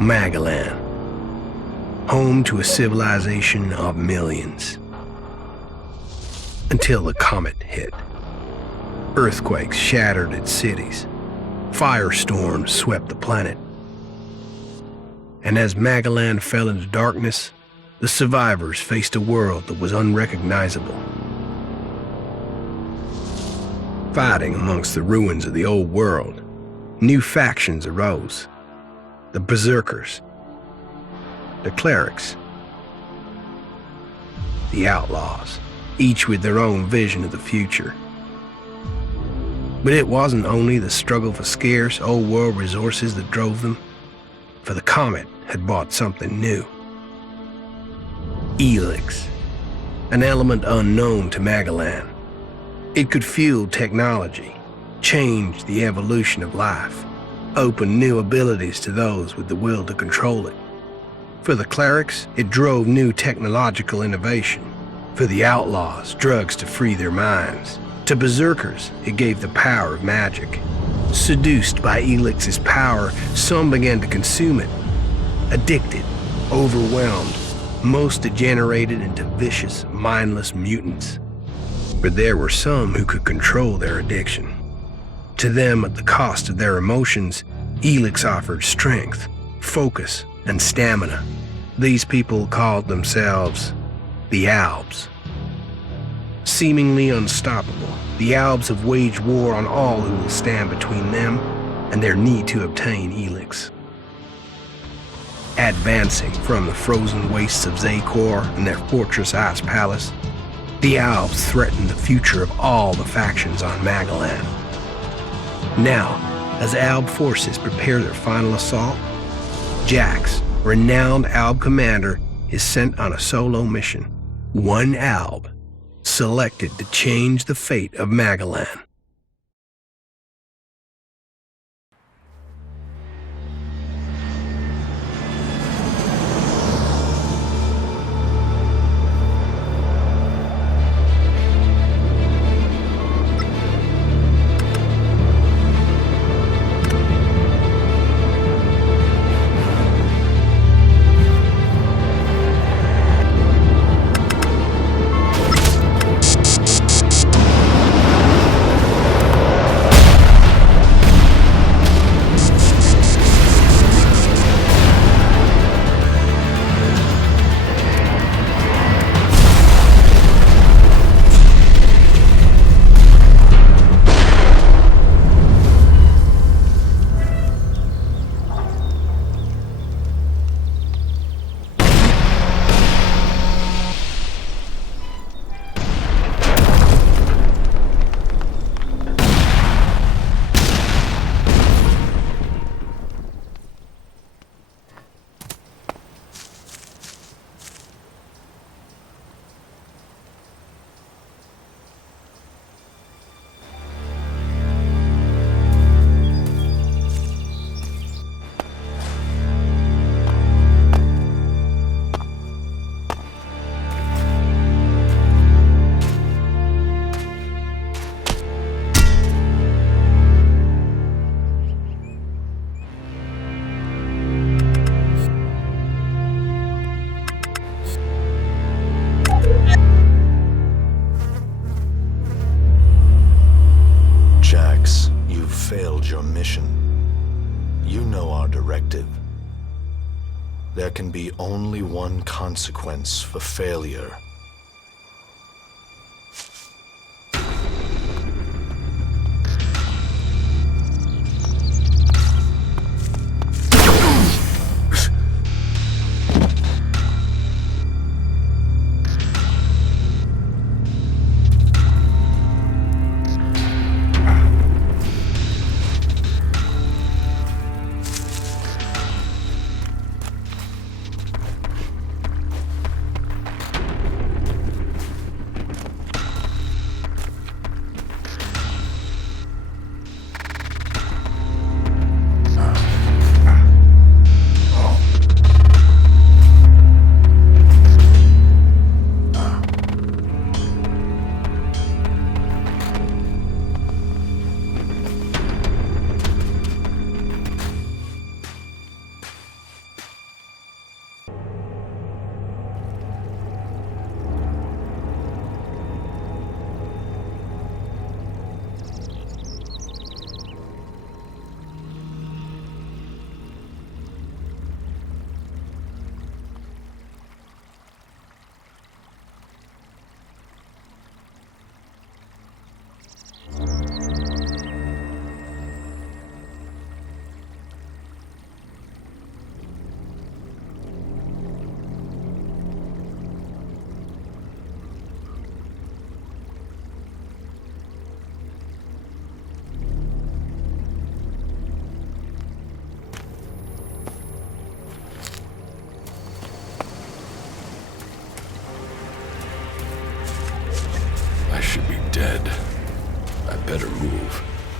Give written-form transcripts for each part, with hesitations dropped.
Magellan, home to a civilization of millions. Until the comet hit. Earthquakes shattered its cities. Firestorms swept the planet. And as Magellan fell into darkness, the survivors faced a world that was unrecognizable. Fighting amongst the ruins of the old world, new factions arose. The berserkers, the clerics, the outlaws, each with their own vision of the future. But it wasn't only the struggle for scarce old world resources that drove them, for the comet had brought something new. Helix, an element unknown to Magellan. It could fuel technology, change the evolution of life, open new abilities to those with the will to control it. For the clerics, it drove new technological innovation. For the outlaws, drugs to free their minds. To berserkers, it gave the power of magic. Seduced by Helix's power, some began to consume it. Addicted, overwhelmed, most degenerated into vicious, mindless mutants. But there were some who could control their addiction. To them, at the cost of their emotions, Helix offered strength, focus, and stamina. These people called themselves the Albs. Seemingly unstoppable, the Albs have waged war on all who will stand between them and their need to obtain Helix. Advancing from the frozen wastes of Zakor and their fortress ice palace, the Albs threaten the future of all the factions on Magellan. Now, as Alb forces prepare their final assault, Jax, renowned Alb commander, is sent on a solo mission. One Alb, selected to change the fate of Magellan. Your mission. You know our directive. There can be only one consequence for failure.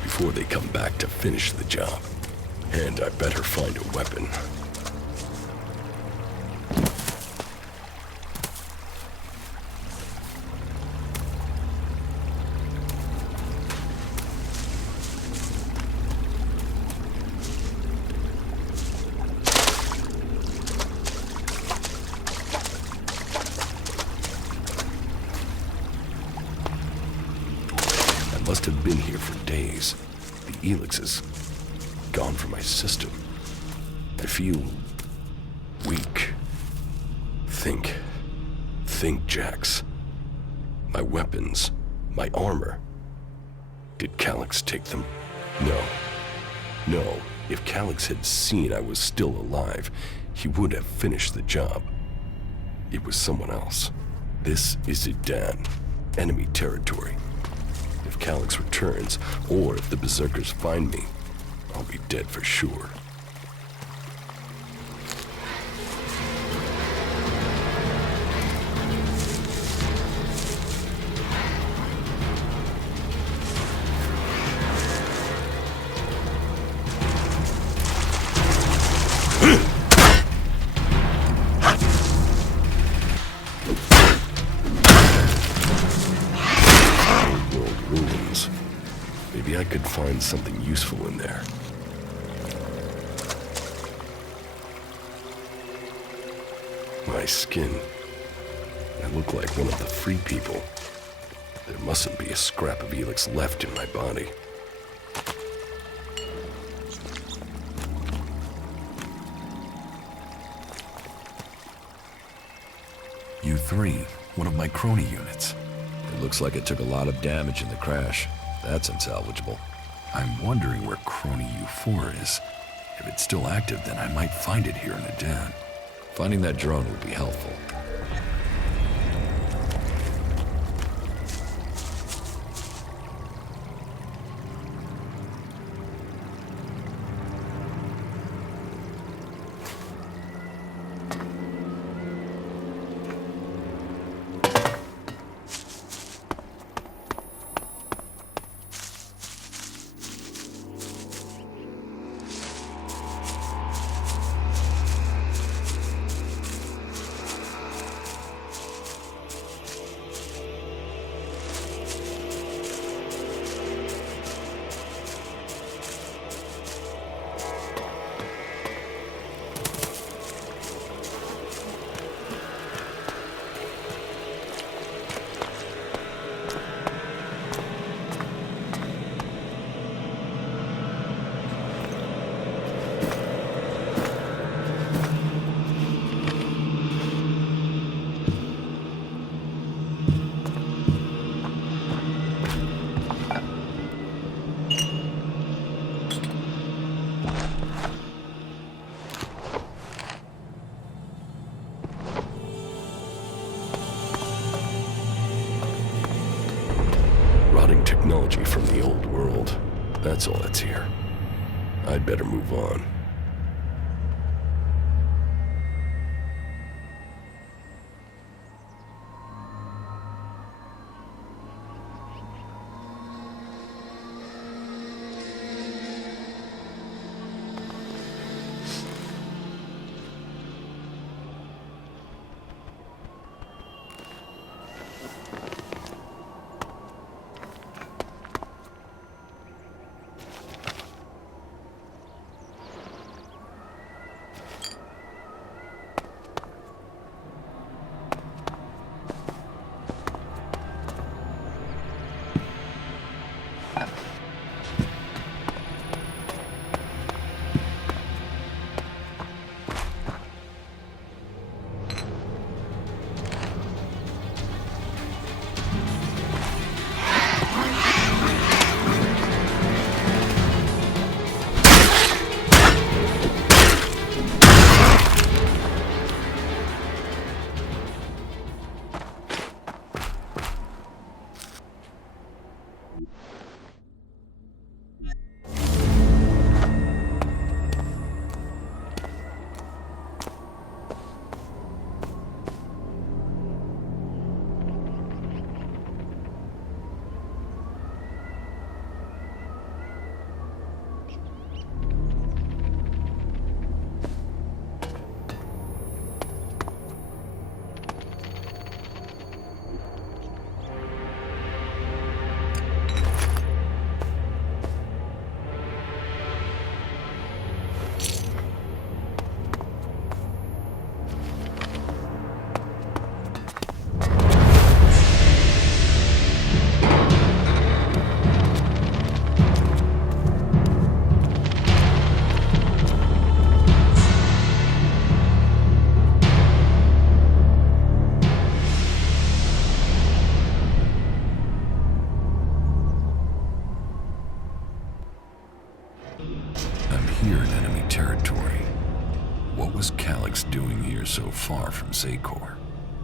before they come back to finish the job. And I better find a weapon. I must have been here for days. The Elix is gone from my system. I feel weak. Think, Jax. My weapons, my armor. Did Calyx take them? No. If Calyx had seen I was still alive, he would have finished the job. It was someone else. This is Idan, enemy territory. If Calyx returns, or if the Berserkers find me, I'll be dead for sure. Maybe I could find something useful in there. My skin. I look like one of the free people. There mustn't be a scrap of Elix left in my body. U3, one of my crony units. It looks like it took a lot of damage in the crash. That's unsalvageable. I'm wondering where crony U4 is. If it's still active, then I might find it here in Idan. Finding that drone would be helpful. Technology from the old world. That's all that's here. I'd better move on. was Calyx doing here so far from Secor?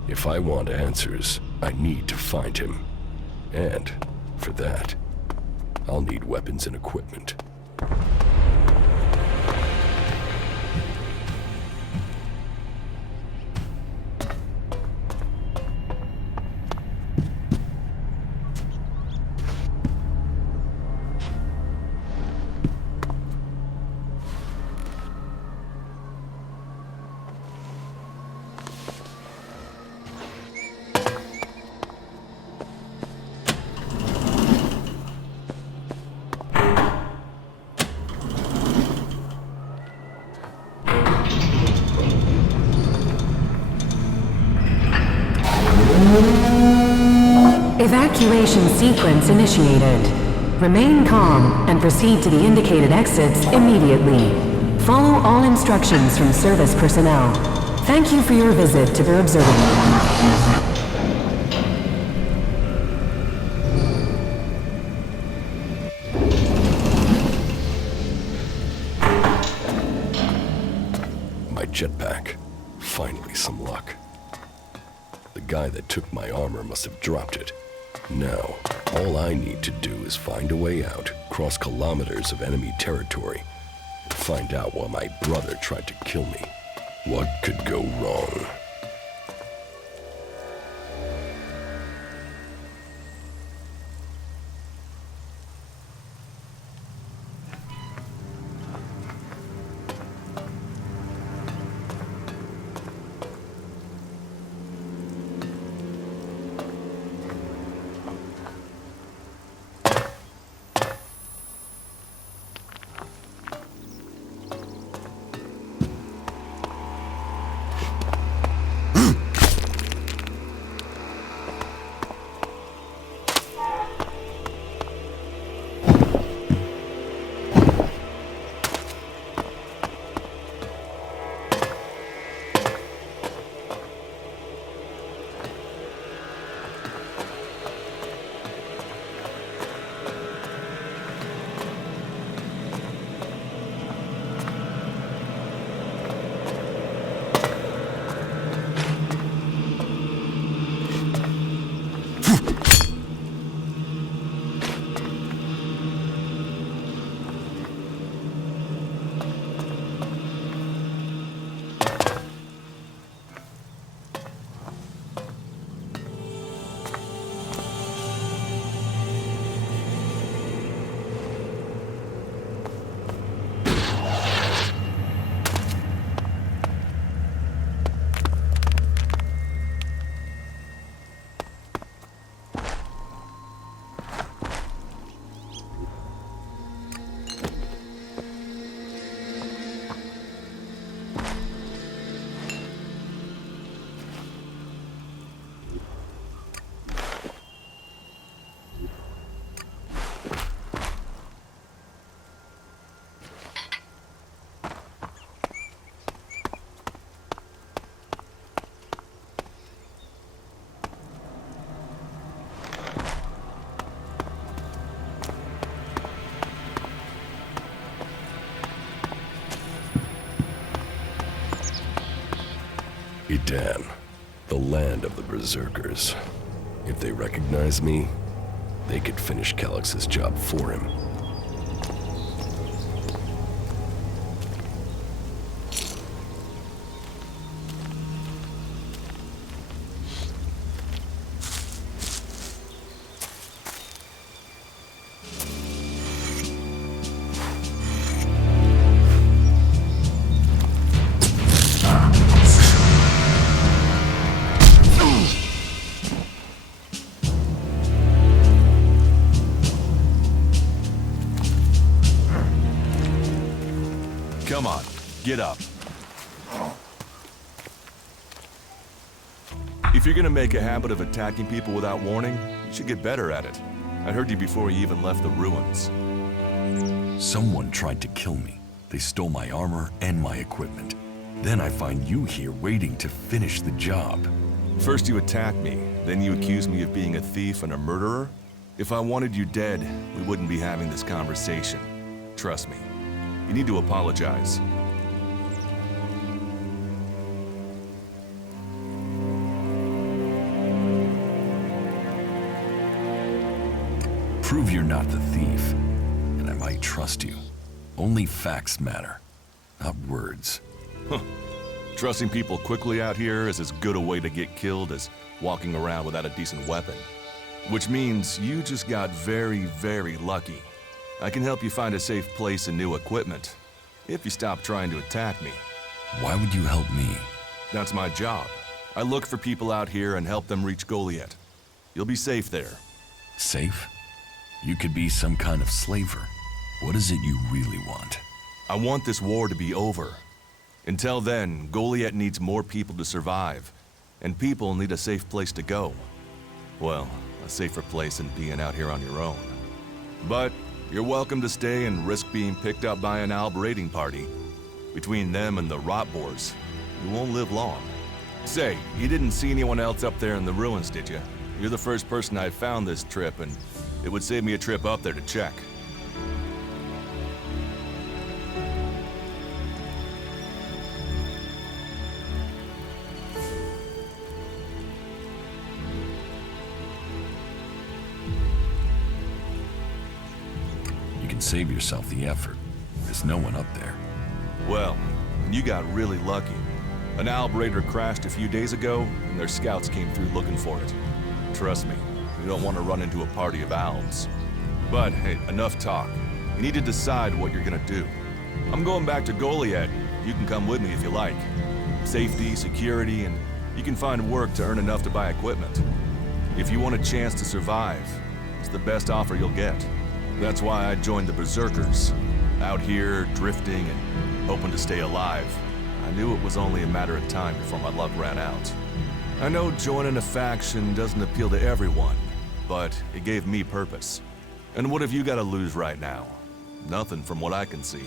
If I want answers, I need to find him. And, for that, I'll need weapons and equipment. Evacuation sequence initiated. Remain calm and proceed to the indicated exits immediately. Follow all instructions from service personnel. Thank you for your visit to the observatory. My jetpack. Finally some luck. The guy that took my armor must have dropped it. Now, all I need to do is find a way out, cross kilometers of enemy territory, and find out why my brother tried to kill me. What could go wrong? Edan, the land of the Berserkers. If they recognize me, they could finish Calyx's job for him. Come on, get up. If you're gonna make a habit of attacking people without warning, you should get better at it. I heard you before you even left the ruins. Someone tried to kill me. They stole my armor and my equipment. Then I find you here waiting to finish the job. First you attack me, then you accuse me of being a thief and a murderer? If I wanted you dead, we wouldn't be having this conversation. Trust me. You need to apologize. Prove you're not the thief, and I might trust you. Only facts matter, not words. Trusting people quickly out here is as good a way to get killed as walking around without a decent weapon. Which means you just got very, very lucky. I can help you find a safe place and new equipment, if you stop trying to attack me. Why would you help me? That's my job. I look for people out here and help them reach Goliath. You'll be safe there. Safe? You could be some kind of slaver. What is it you really want? I want this war to be over. Until then, Goliath needs more people to survive, and people need a safe place to go. Well, a safer place than being out here on your own. But you're welcome to stay and risk being picked up by an Alb raiding party. Between them and the Rotboars, you won't live long. Say, you didn't see anyone else up there in the ruins, did you? You're the first person I found this trip, and it would save me a trip up there to check. You can save yourself the effort. There's no one up there. Well, you got really lucky. An Alb raider crashed a few days ago, and their scouts came through looking for it. Trust me, you don't want to run into a party of Albs. But hey, enough talk. You need to decide what you're gonna do. I'm going back to Goliath. You can come with me if you like. Safety, security, and you can find work to earn enough to buy equipment. If you want a chance to survive, it's the best offer you'll get. That's why I joined the Berserkers. Out here, drifting and hoping to stay alive. I knew it was only a matter of time before my luck ran out. I know joining a faction doesn't appeal to everyone, but it gave me purpose. And what have you got to lose right now? Nothing from what I can see.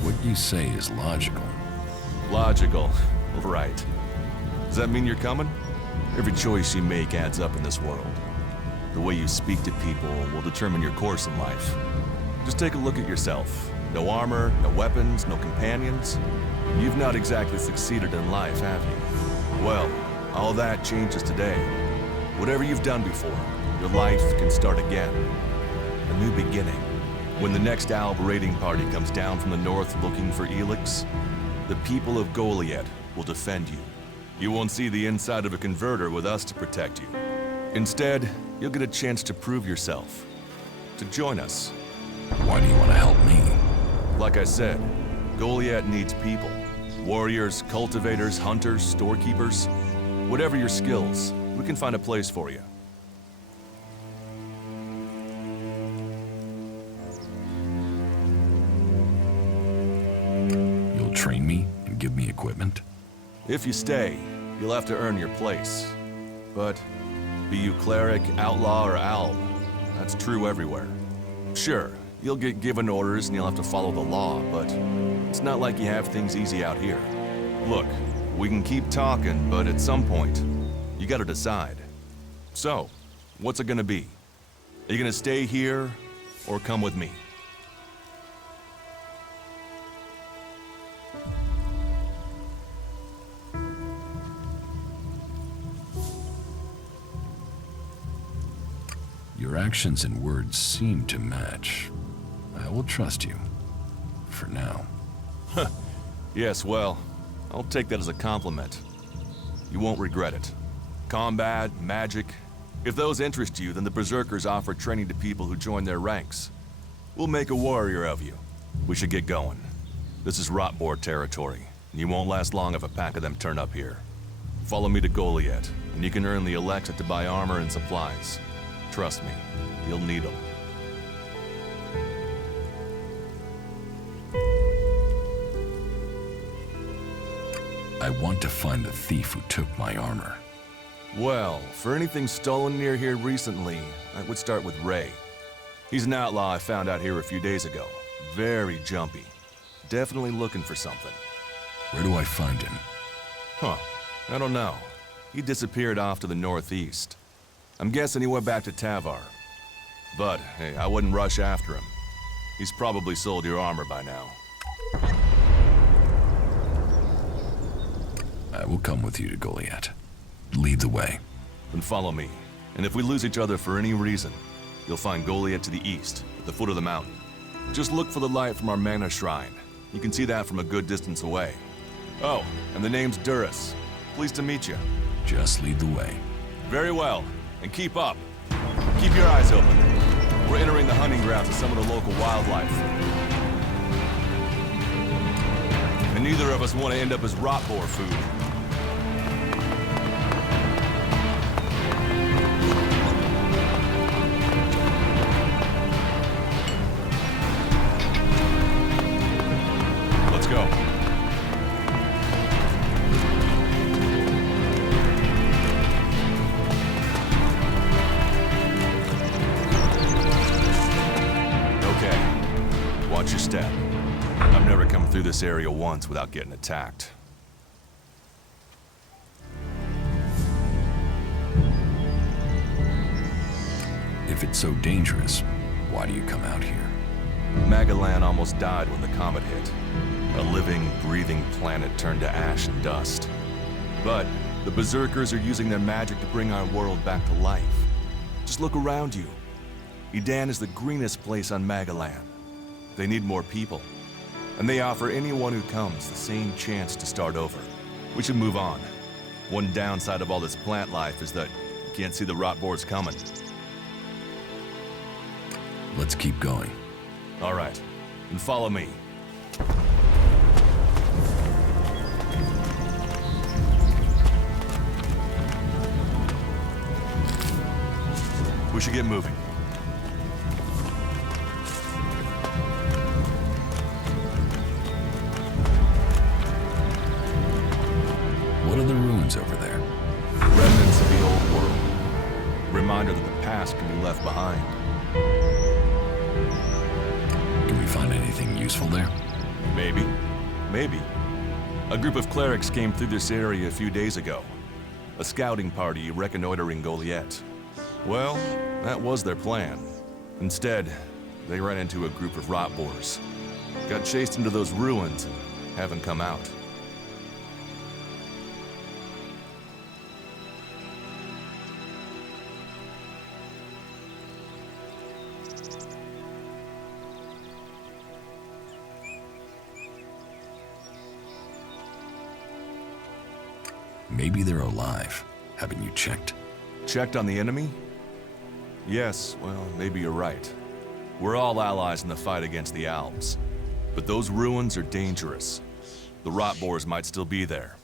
What you say is logical. Logical. Right. Does that mean you're coming? Every choice you make adds up in this world. The way you speak to people will determine your course in life. Just take a look at yourself. No armor, no weapons, no companions. You've not exactly succeeded in life, have you? Well, all that changes today. Whatever you've done before, your life can start again. A new beginning. When the next Alb raiding party comes down from the north looking for Elix, the people of Goliath will defend you. You won't see the inside of a converter with us to protect you. Instead, you'll get a chance to prove yourself. To join us. Why do you want to help me? Like I said, Goliath needs people. Warriors, cultivators, hunters, storekeepers. Whatever your skills, we can find a place for you. You'll train me and give me equipment? If you stay, you'll have to earn your place. But be you cleric, outlaw, or alb, that's true everywhere. Sure, you'll get given orders and you'll have to follow the law, but it's not like you have things easy out here. Look, we can keep talking, but at some point, you gotta decide. So, what's it gonna be? Are you gonna stay here, or come with me? Your actions and words seem to match. I will trust you. For now. Yes, well, I'll take that as a compliment. You won't regret it. Combat, magic. If those interest you, then the Berserkers offer training to people who join their ranks. We'll make a warrior of you. We should get going. This is Rotboar territory, and you won't last long if a pack of them turn up here. Follow me to Goliath, and you can earn the Alexa to buy armor and supplies. Trust me, you'll need them. I want to find the thief who took my armor. Well, for anything stolen near here recently, I would start with Ray. He's an outlaw I found out here a few days ago. Very jumpy. Definitely looking for something. Where do I find him? Huh. I don't know. He disappeared off to the northeast. I'm guessing he went back to Tavar. But, hey, I wouldn't rush after him. He's probably sold your armor by now. I will come with you to Goliath. Lead the way. Then follow me. And if we lose each other for any reason, you'll find Goliath to the east, at the foot of the mountain. Just look for the light from our mana shrine. You can see that from a good distance away. Oh, and the name's Duras. Pleased to meet you. Just lead the way. Very well, and keep up. Keep your eyes open. We're entering the hunting grounds of some of the local wildlife. And neither of us want to end up as rot boar food. Let's go. Watch your step. I've never come through this area once without getting attacked. If it's so dangerous, why do you come out here? Magalan almost died when the comet hit. A living, breathing planet turned to ash and dust. But the Berserkers are using their magic to bring our world back to life. Just look around you. Edan is the greenest place on Magalan. They need more people, and they offer anyone who comes the same chance to start over. We should move on. One downside of all this plant life is that you can't see the rot boars coming. Let's keep going. All right, then follow me. We should get moving. What are the ruins over there? Remnants of the old world. Reminder that the past can be left behind. Can we find anything useful there? Maybe. Maybe. A group of clerics came through this area a few days ago. A scouting party reconnoitering Goliath. Well, that was their plan. Instead, they ran into a group of rot boars. Got chased into those ruins and haven't come out. Maybe they're alive. Haven't you checked? Checked on the enemy? Yes, well, maybe you're right. We're all allies in the fight against the Alps. But those ruins are dangerous. The rot boars might still be there.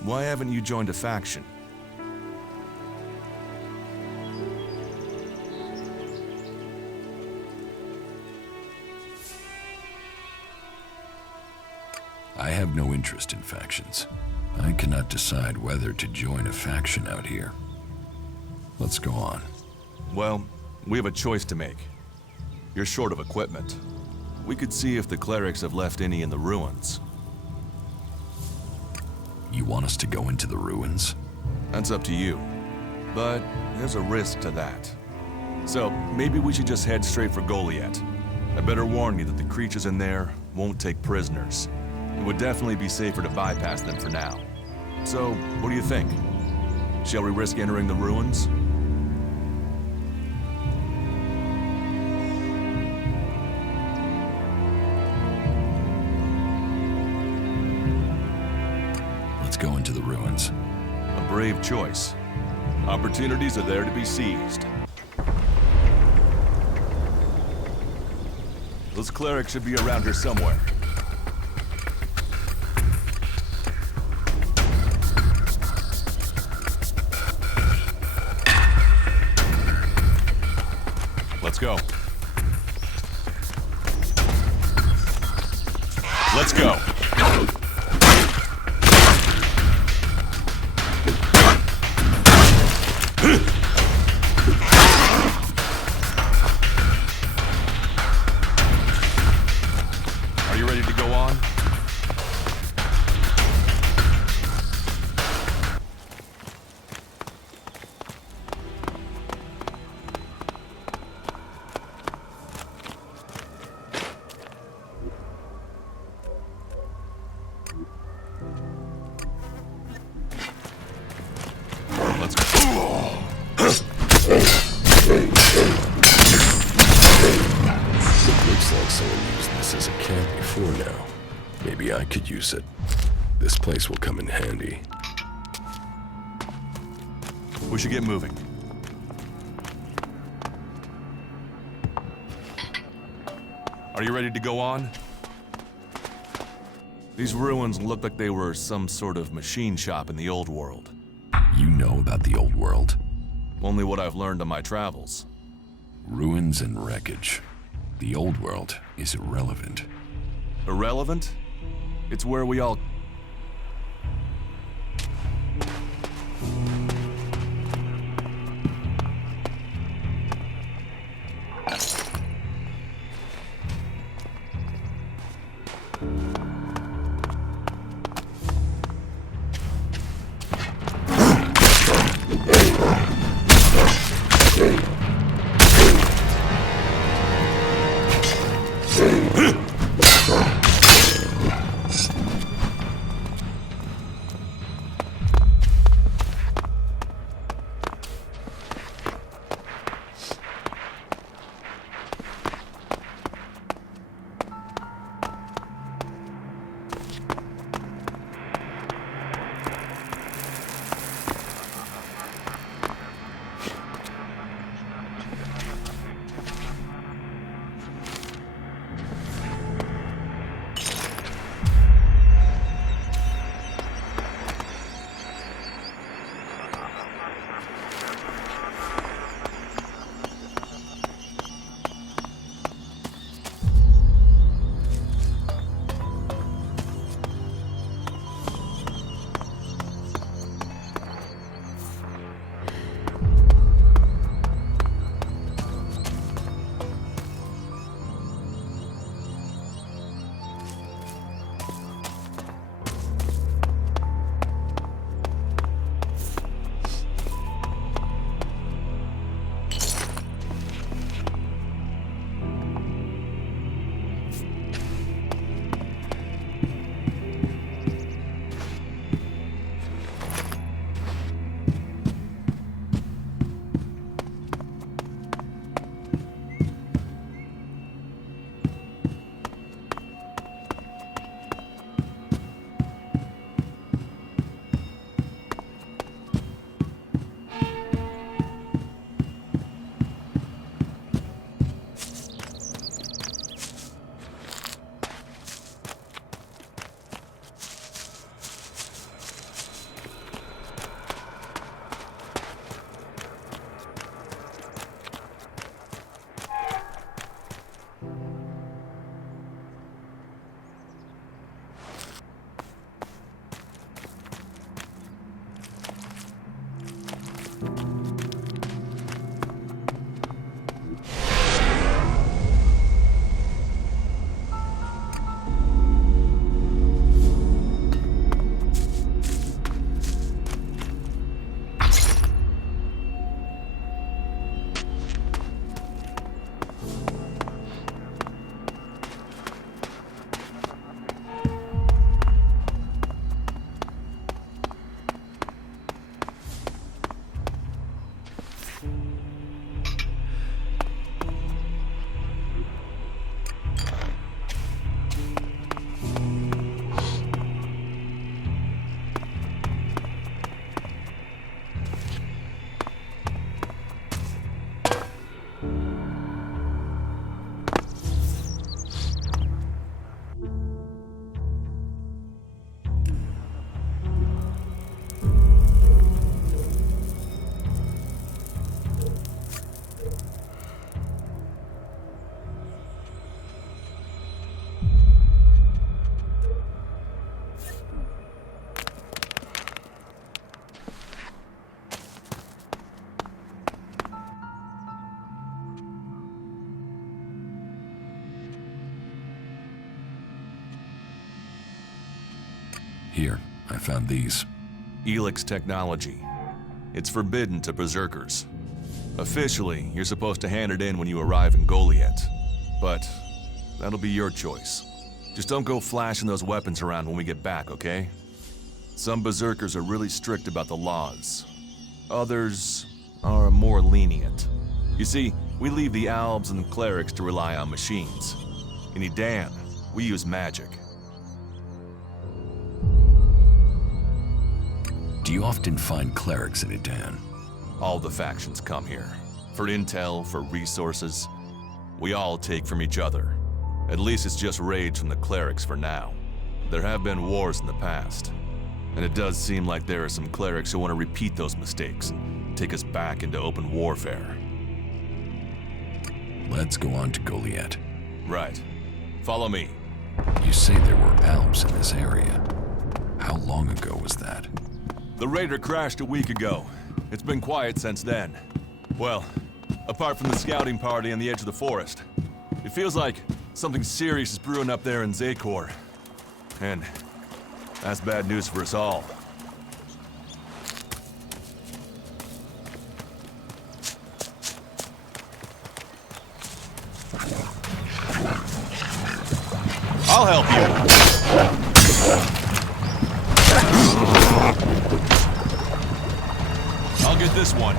Why haven't you joined a faction? I have no interest in factions. I cannot decide whether to join a faction out here. Let's go on. Well, we have a choice to make. You're short of equipment. We could see if the clerics have left any in the ruins. You want us to go into the ruins? That's up to you. But there's a risk to that. So maybe we should just head straight for Goliath. I better warn you that the creatures in there won't take prisoners. It would definitely be safer to bypass them for now. So, what do you think? Shall we risk entering the ruins? Let's go into the ruins. A brave choice. Opportunities are there to be seized. Those clerics should be around here somewhere. Let's go. Let's go. Are you ready to go on? someone used this as a camp before now. Maybe I could use it. This place will come in handy. We should get moving. Are you ready to go on? These ruins look like they were some sort of machine shop in the old world. You know about the old world. Only what I've learned on my travels. Ruins and wreckage. The old world is irrelevant. Irrelevant? It's where we all... Here, I found these. Elix technology. It's forbidden to berserkers. Officially, you're supposed to hand it in when you arrive in Goliath. But that'll be your choice. Just don't go flashing those weapons around when we get back, okay? Some berserkers are really strict about the laws. Others are more lenient. You see, we leave the albs and the clerics to rely on machines. In Edan, we use magic. Do you often find clerics in Edan? All the factions come here. For intel, for resources. We all take from each other. At least it's just raids from the clerics for now. There have been wars in the past. And it does seem like there are some clerics who want to repeat those mistakes and take us back into open warfare. Let's go on to Goliath. Right. Follow me. You say there were Alps in this area. How long ago was that? The raider crashed a week ago. It's been quiet since then. Well, apart from the scouting party on the edge of the forest. It feels like something serious is brewing up there in Zakor. And that's bad news for us all. I'll help you. I'll get this one.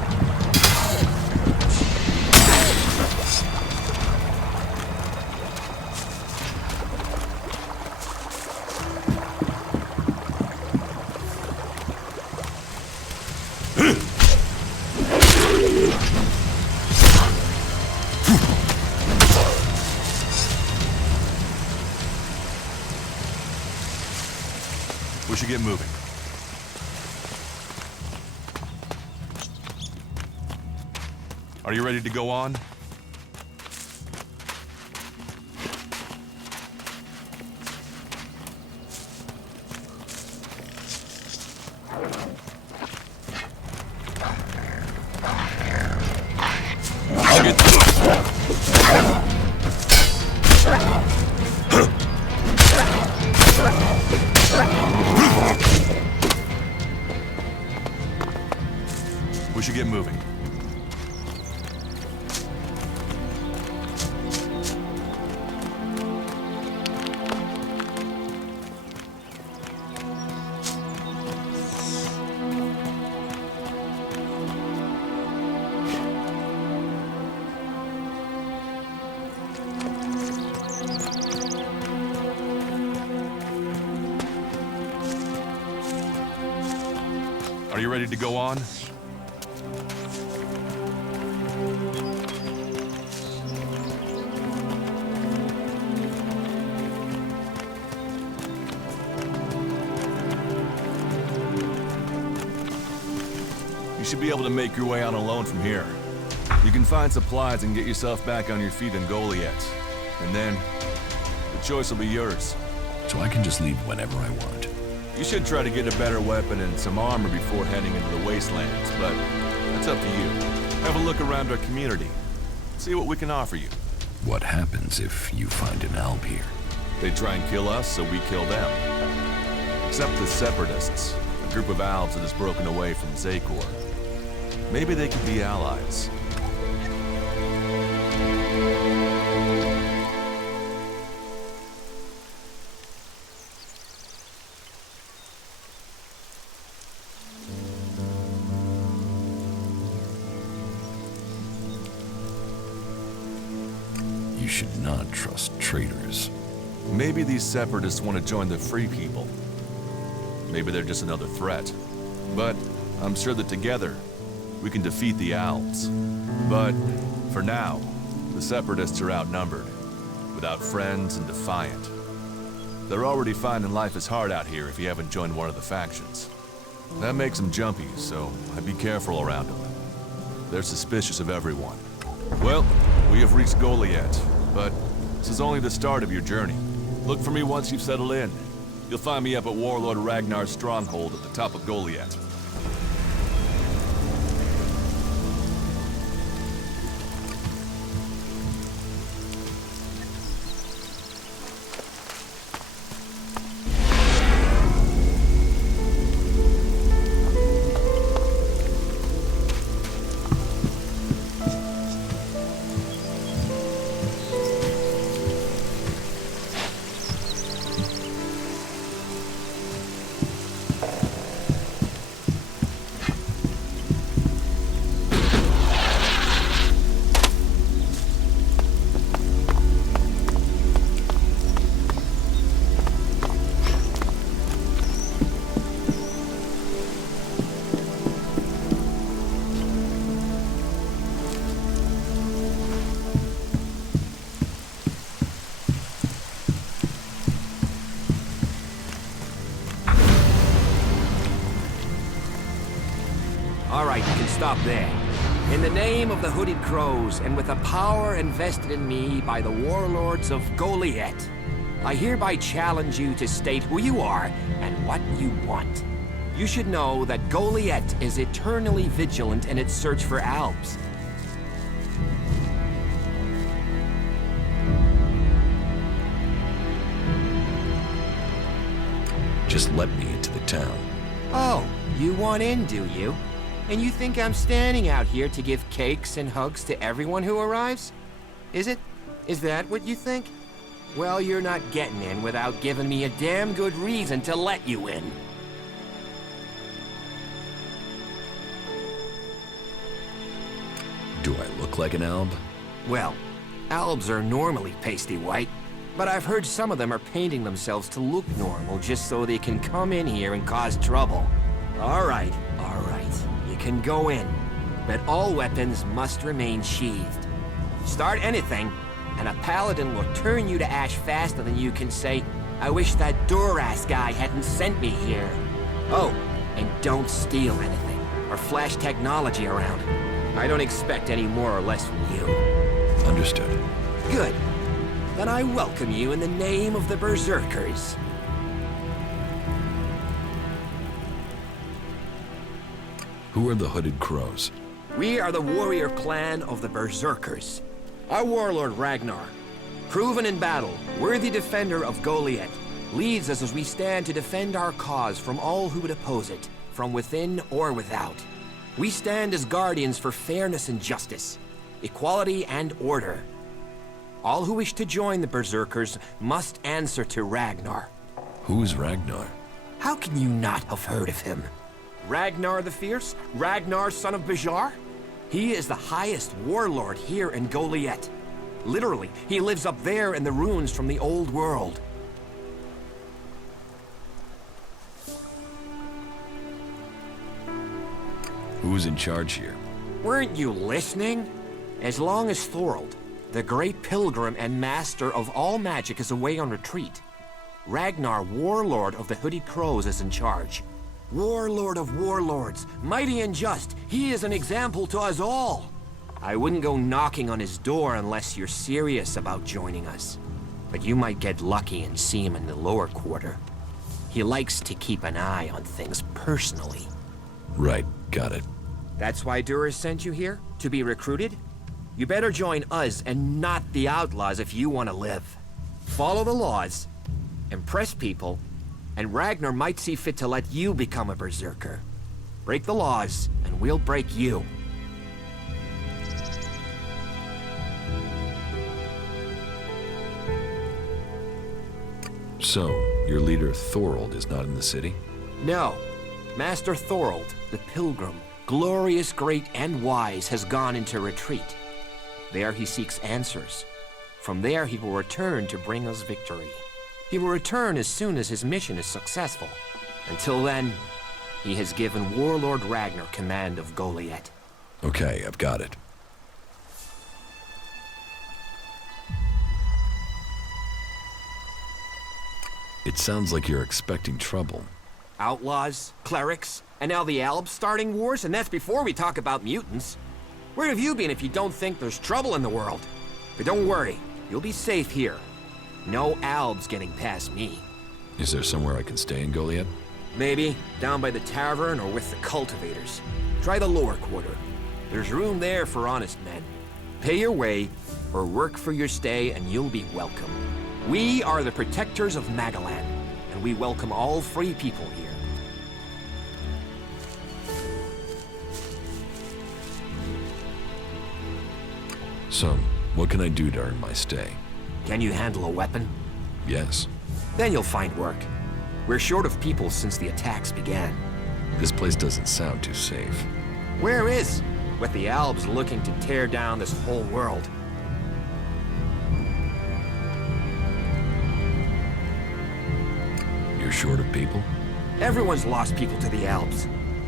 We should get moving. Are you ready to go on? I'll get We should get moving. Are you ready to go on? You should be able to make your way on alone from here. You can find supplies and get yourself back on your feet in Goliath. And then, the choice will be yours. So I can just leave whenever I want. You should try to get a better weapon and some armor before heading into the wastelands, but that's up to you. Have a look around our community. See what we can offer you. What happens if you find an Alp here? They try and kill us, so we kill them. Except the Separatists, a group of Alps that has broken away from Zakor. Maybe they could be allies. You should not trust traitors. Maybe these Separatists want to join the Free People. Maybe they're just another threat. But I'm sure that together, we can defeat the Owls. But for now, the Separatists are outnumbered, without friends and defiant. They're already finding life is hard out here if you haven't joined one of the factions. That makes them jumpy, so I'd be careful around them. They're suspicious of everyone. Well, we have reached Goliath, but this is only the start of your journey. Look for me once you've settled in. You'll find me up at Warlord Ragnar's stronghold at the top of Goliath. right, you can stop there. In the name of the Hooded Crows, and with the power invested in me by the warlords of Goliath, I hereby challenge you to state who you are and what you want. You should know that Goliath is eternally vigilant in its search for Albs. Just let me into the town. Oh, you want in, do you? And you think I'm standing out here to give cakes and hugs to everyone who arrives? Is it? Is that what you think? Well, you're not getting in without giving me a damn good reason to let you in. Do I look like an alb? Well, Albs are normally pasty white, but I've heard some of them are painting themselves to look normal just so they can come in here and cause trouble. All right. You can go in, but all weapons must remain sheathed. Start anything, and a paladin will turn you to ash faster than you can say, I wish that Duras guy hadn't sent me here. Oh, and don't steal anything, or flash technology around. I don't expect any more or less from you. Understood. Good. Then I welcome you in the name of the Berserkers. Who are the Hooded Crows? We are the warrior clan of the Berserkers. Our warlord Ragnar, proven in battle, worthy defender of Goliath, leads us as we stand to defend our cause from all who would oppose it, from within or without. We stand as guardians for fairness and justice, equality and order. All who wish to join the Berserkers must answer to Ragnar. Who's Ragnar? How can you not have heard of him? Ragnar the Fierce? Ragnar, son of Bajar? He is the highest warlord here in Goliath. Literally, he lives up there in the ruins from the old world. Who's in charge here? Weren't you listening? As long as Thorold, the great pilgrim and master of all magic, is away on retreat, Ragnar, warlord of the Hooded Crows, is in charge. Warlord of warlords, mighty and just, he is an example to us all. I wouldn't go knocking on his door unless you're serious about joining us. But you might get lucky and see him in the lower quarter. He likes to keep an eye on things personally. Right, got it. That's why Duras sent you here? To be recruited? You better join us and not the outlaws if you want to live. Follow the laws, impress people, and Ragnar might see fit to let you become a berserker. Break the laws, and we'll break you. So, your leader Thorold is not in the city? No. Master Thorold, the pilgrim, glorious, great, and wise, has gone into retreat. There he seeks answers. From there he will return to bring us victory. He will return as soon as his mission is successful. Until then, he has given Warlord Ragnar command of Goliath. Okay, I've got it. It sounds like you're expecting trouble. Outlaws, clerics, and now the Albs starting wars, and that's before we talk about mutants. Where have you been if you don't think there's trouble in the world? But don't worry, you'll be safe here. No Albs getting past me. Is there somewhere I can stay in Goliath? Maybe down by the tavern or with the cultivators. Try the lower quarter. There's room there for honest men. Pay your way or work for your stay and you'll be welcome. We are the protectors of Magalan, and we welcome all free people here. So, what can I do to earn my stay? Can you handle a weapon? Yes. Then you'll find work. We're short of people since the attacks began. This place doesn't sound too safe. Where is? With the Albs looking to tear down this whole world. You're short of people? Everyone's lost people to the Albs.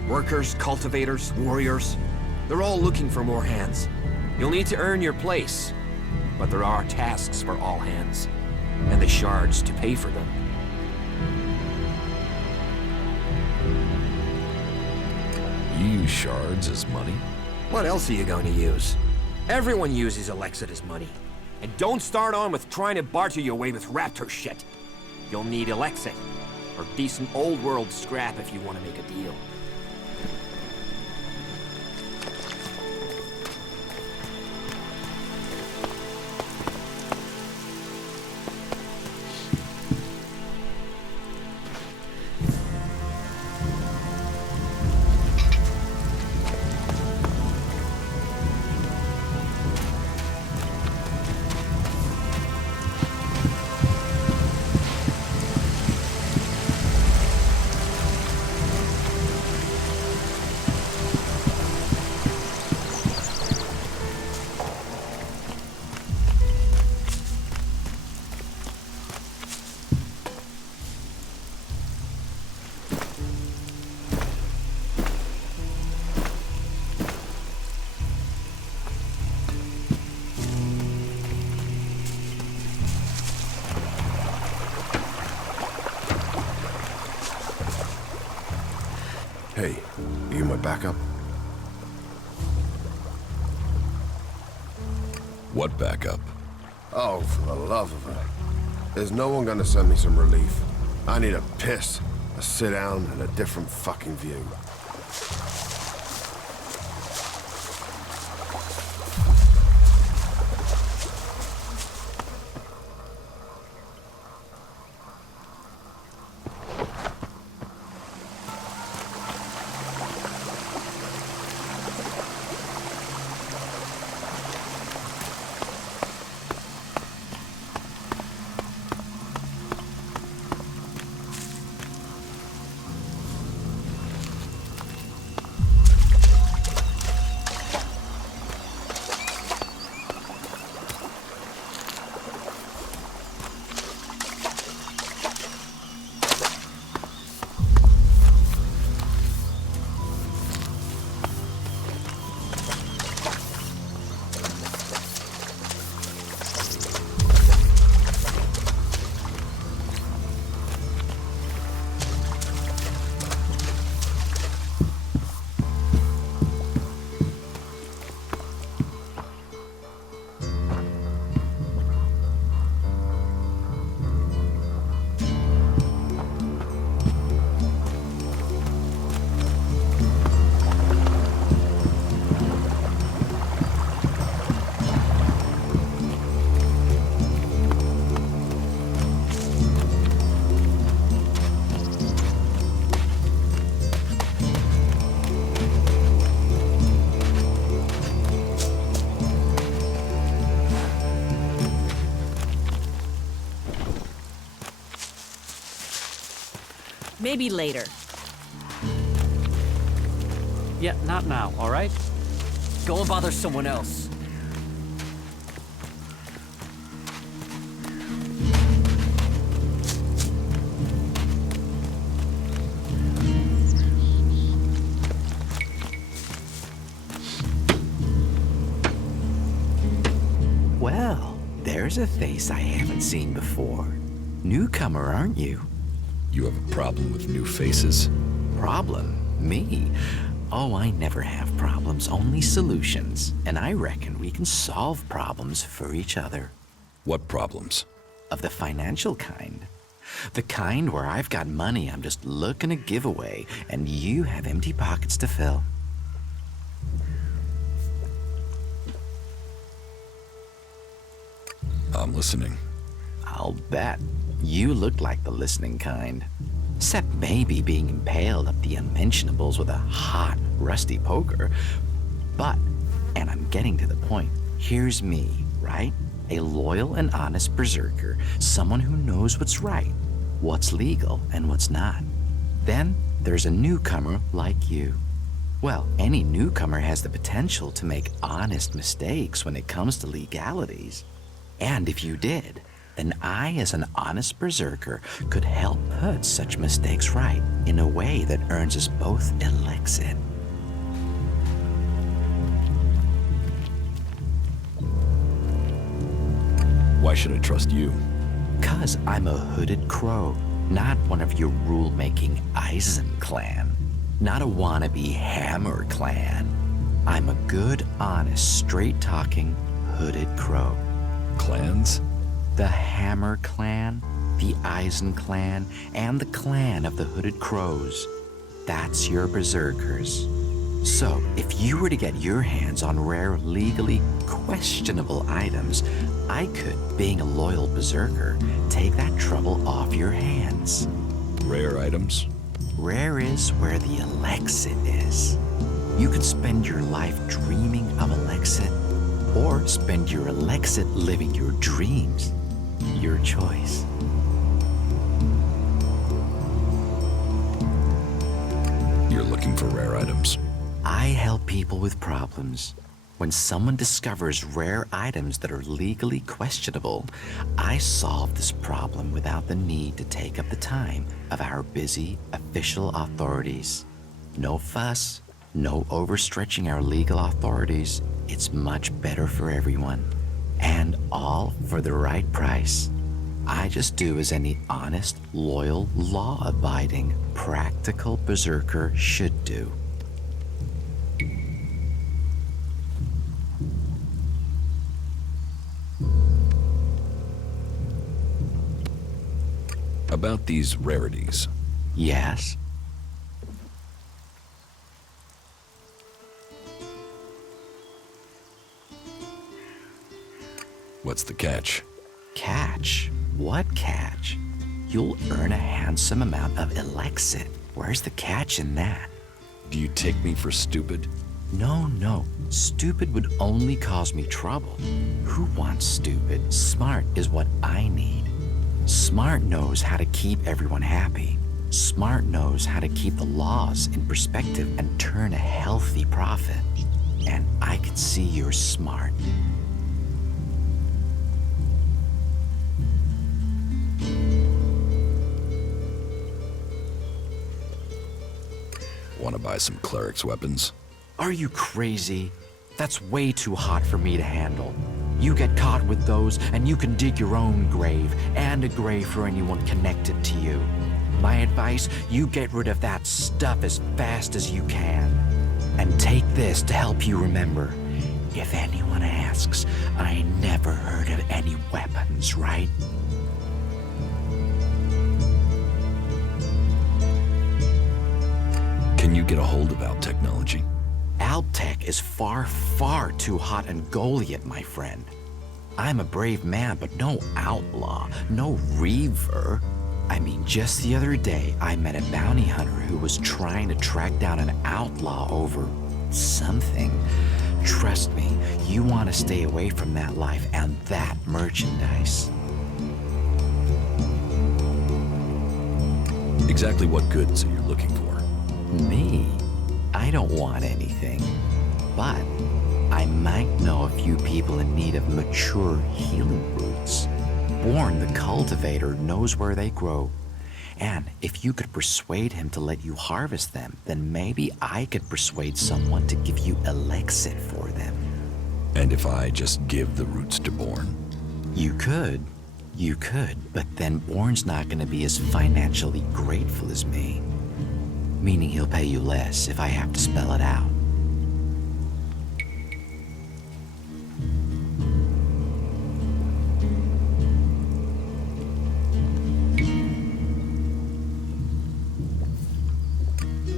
Workers, cultivators, warriors. They're all looking for more hands. You'll need to earn your place. But there are tasks for all hands. And the shards to pay for them. You use shards as money? What else are you going to use? Everyone uses Elexit as money. And don't start on with trying to barter your way with raptor shit. You'll need Elexit, or decent old world scrap if you want to make a deal. Hey, are you my backup? What backup? Oh, for the love of it. There's no one gonna send me some relief. I need a piss, a sit down, and a different fucking view. Maybe later. Yeah, not now, all right? Go and bother someone else. Well, there's a face I haven't seen before. Newcomer, aren't you? You have a problem with new faces? Problem? Me? Oh, I never have problems, only solutions. And I reckon we can solve problems for each other. What problems? Of the financial kind. The kind where I've got money I'm just looking to give away, and you have empty pockets to fill. I'm listening. I'll bet. You look like the listening kind. Except maybe being impaled up the unmentionables with a hot, rusty poker. But, and I'm getting to the point, here's me, right? A loyal and honest berserker, someone who knows what's right, what's legal and what's not. Then there's a newcomer like you. Well, any newcomer has the potential to make honest mistakes when it comes to legalities. And if you did, then I, as an honest berserker, could help put such mistakes right in a way that earns us both Elexit. Why should I trust you? 'Cause I'm a hooded crow, not one of your rule-making Eisen clan. not a wannabe Hammer clan. I'm a good, honest, straight-talking, hooded crow. Clans? The Hammer clan, the Eisen clan, and the clan of the Hooded Crows. That's your berserkers. So, if you were to get your hands on rare, legally questionable items, I could, being a loyal berserker, take that trouble off your hands. Rare items? Rare is where the Alexit is. You could spend your life dreaming of Alexit, or spend your Alexit living your dreams. Your choice. You're looking for rare items? I help people with problems. When someone discovers rare items that are legally questionable, I solve this problem without the need to take up the time of our busy official authorities. No fuss, no overstretching our legal authorities. It's much better for everyone. And all for the right price. I just do as any honest, loyal, law-abiding, practical berserker should do. About these rarities. Yes? What's the catch? Catch? What catch? You'll earn a handsome amount of Alexit. Where's the catch in that? Do you take me for stupid? No. Stupid would only cause me trouble. Who wants stupid? Smart is what I need. Smart knows how to keep everyone happy. Smart knows how to keep the laws in perspective and turn a healthy profit. And I can see you're smart. Want to buy some cleric's weapons? Are you crazy? That's way too hot for me to handle. You get caught with those, and you can dig your own grave, and a grave for anyone connected to you. My advice, you get rid of that stuff as fast as you can. And take this to help you remember. If anyone asks, I never heard of any weapons, right? Can you get a hold of Alp technology? Alptech is far, far too hot and Goliath, my friend. I'm a brave man, but no outlaw, no reaver. I mean, just the other day, I met a bounty hunter who was trying to track down an outlaw over something. Trust me, you want to stay away from that life and that merchandise. Exactly what goods are you looking for? Me? I don't want anything, but I might know a few people in need of mature healing roots. Born the cultivator knows where they grow, and if you could persuade him to let you harvest them, then maybe I could persuade someone to give you Alexit for them. And if I just give the roots to Born? You could, but then Born's not going to be as financially grateful as me. Meaning he'll pay you less if I have to spell it out.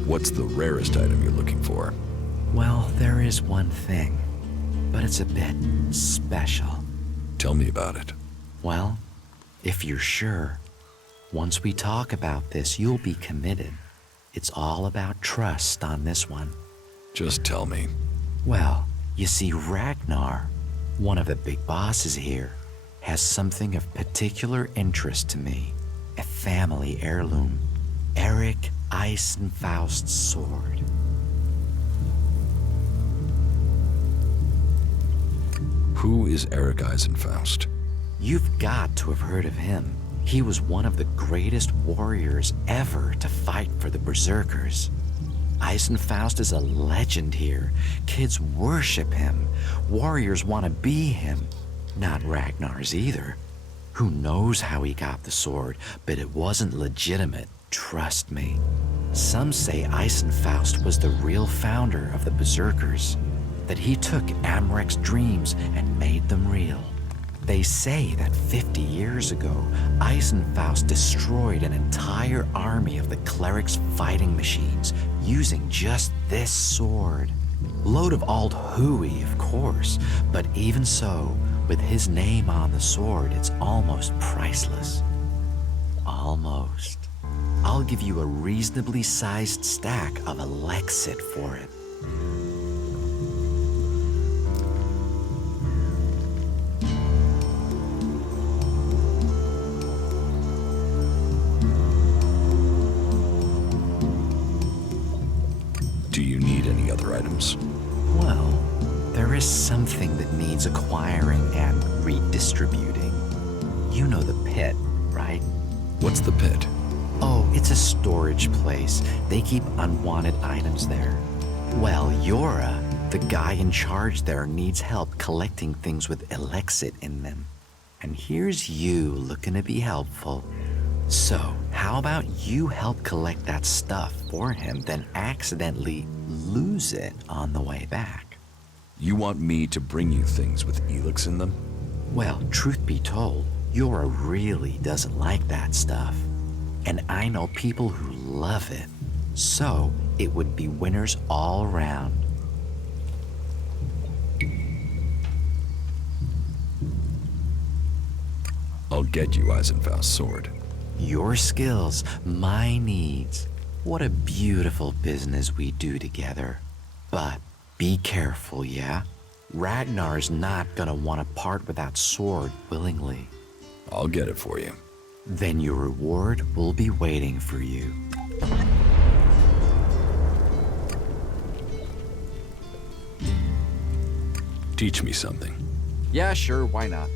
What's the rarest item you're looking for? Well, there is one thing, but it's a bit special. Tell me about it. Well, if you're sure, once we talk about this, you'll be committed. It's all about trust on this one. Just tell me. Well, you see, Ragnar, one of the big bosses here, has something of particular interest to me. A family heirloom. Eric Eisenfaust's sword. Who is Eric Eisenfaust? You've got to have heard of him. He was one of the greatest warriors ever to fight for the Berserkers. Eisenfaust is a legend here. Kids worship him. Warriors want to be him. Not Ragnar's either. Who knows how he got the sword, but it wasn't legitimate. Trust me. Some say Eisenfaust was the real founder of the Berserkers, that he took Amrek's dreams and made them real. They say that 50 years ago, Eisenfaust destroyed an entire army of the clerics' fighting machines using just this sword. Load of old hooey, of course, but even so, with his name on the sword, it's almost priceless. Almost. I'll give you a reasonably sized stack of Alexit for it. Do you need any other items? Well, there is something that needs acquiring and redistributing. You know the pit, right? What's the pit? Oh, it's a storage place. They keep unwanted items there. Well, Yora, the guy in charge there, needs help collecting things with Alexit in them. And here's you looking to be helpful. So, how about you help collect that stuff for him, then accidentally lose it on the way back? You want me to bring you things with Elix in them? Well, truth be told, Yora really doesn't like that stuff. And I know people who love it. So, it would be winners all around. I'll get you Eisenfaust's sword. Your skills, my needs. What a beautiful business we do together. But be careful, yeah? Ragnar's not gonna want to part with that sword willingly. I'll get it for you. Then your reward will be waiting for you. Teach me something. Yeah, sure, why not?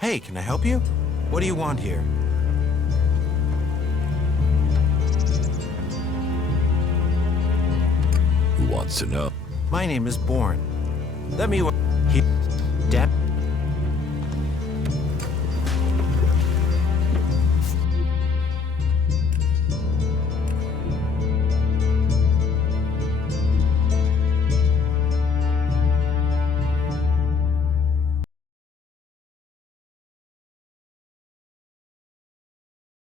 Hey, can I help you? What do you want here? Who wants to know? My name is Born. Let me... Dad?